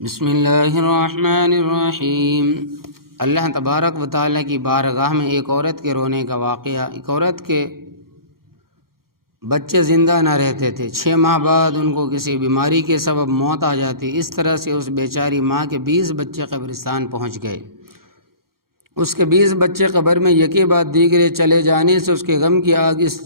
بسم اللہ الرحمن الرحیم۔ اللہ تبارک و تعالیٰ کی بارگاہ میں ایک عورت کے رونے کا واقعہ۔ ایک عورت کے بچے زندہ نہ رہتے تھے، 6 ماہ بعد ان کو کسی بیماری کے سبب موت آ جاتی۔ اس طرح سے اس بیچاری ماں کے 20 بچے قبرستان پہنچ گئے۔ اس کے 20 بچے قبر میں یکے بعد دیگرے چلے جانے سے اس کے غم کی آگ اس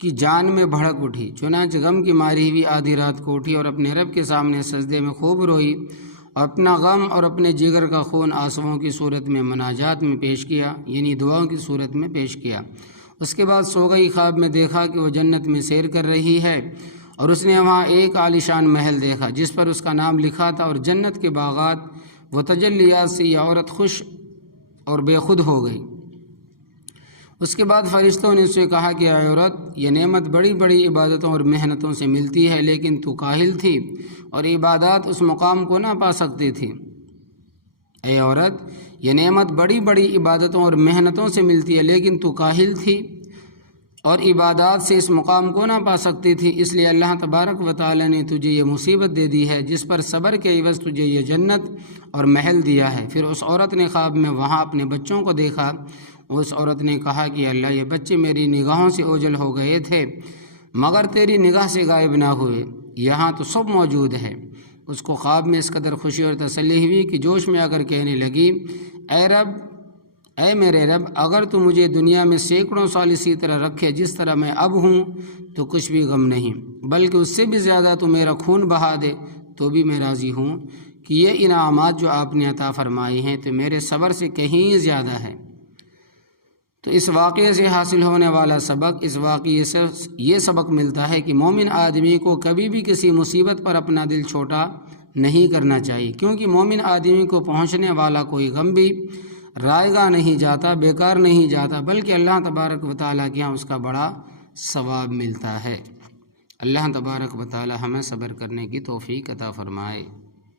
کی جان میں بھڑک اٹھی۔ چنانچہ غم کی ماری ہوئی آدھی رات کو اٹھی اور اپنے رب کے سامنے سجدے میں خوب روئی اور اپنا غم اور اپنے جگر کا خون آنسوؤں کی صورت میں مناجات میں پیش کیا، یعنی دعاؤں کی صورت میں پیش کیا۔ اس کے بعد سو گئی۔ خواب میں دیکھا کہ وہ جنت میں سیر کر رہی ہے اور اس نے وہاں ایک عالیشان محل دیکھا جس پر اس کا نام لکھا تھا، اور جنت کے باغات و تجلیات سے یہ عورت خوش اور بے خود ہو گئی۔ اس کے بعد فرشتوں نے اسے کہا کہ اے عورت، یہ نعمت بڑی بڑی عبادتوں اور محنتوں سے ملتی ہے، لیکن تو کاہل تھی اور عبادات اس مقام کو نہ پا سکتی تھی۔ اے عورت، یہ نعمت بڑی بڑی عبادتوں اور محنتوں سے ملتی ہے، لیکن تو کاہل تھی اور عبادات سے اس مقام کو نہ پا سکتی تھی، اس لیے اللہ تبارک و تعالی نے تجھے یہ مصیبت دے دی ہے جس پر صبر کے عوض تجھے یہ جنت اور محل دیا ہے۔ پھر اس عورت نے خواب میں وہاں اپنے بچوں کو دیکھا۔ اس عورت نے کہا کہ اللہ، یہ بچے میری نگاہوں سے اوجھل ہو گئے تھے مگر تیری نگاہ سے غائب نہ ہوئے، یہاں تو سب موجود ہے۔ اس کو خواب میں اس قدر خوشی اور تسلی ہوئی کہ جوش میں آ کر کہنے لگی، اے میرے رب، اگر تو مجھے دنیا میں سینکڑوں سال اسی طرح رکھے جس طرح میں اب ہوں تو کچھ بھی غم نہیں، بلکہ اس سے بھی زیادہ تو میرا خون بہا دے تو بھی میں راضی ہوں کہ یہ انعامات جو آپ نے عطا فرمائے ہیں تو میرے صبر سے کہیں زیادہ ہے۔ تو اس واقعے سے حاصل ہونے والا سبق، اس واقعے سے یہ سبق ملتا ہے کہ مومن آدمی کو کبھی بھی کسی مصیبت پر اپنا دل چھوٹا نہیں کرنا چاہیے، کیونکہ مومن آدمی کو پہنچنے والا کوئی غم بھی رائے گاہ نہیں جاتا، بیکار نہیں جاتا، بلکہ اللہ تبارک و تعالیٰ کے یہاں اس کا بڑا ثواب ملتا ہے۔ اللہ تبارک و تعالیٰ ہمیں صبر کرنے کی توفیق عطا فرمائے۔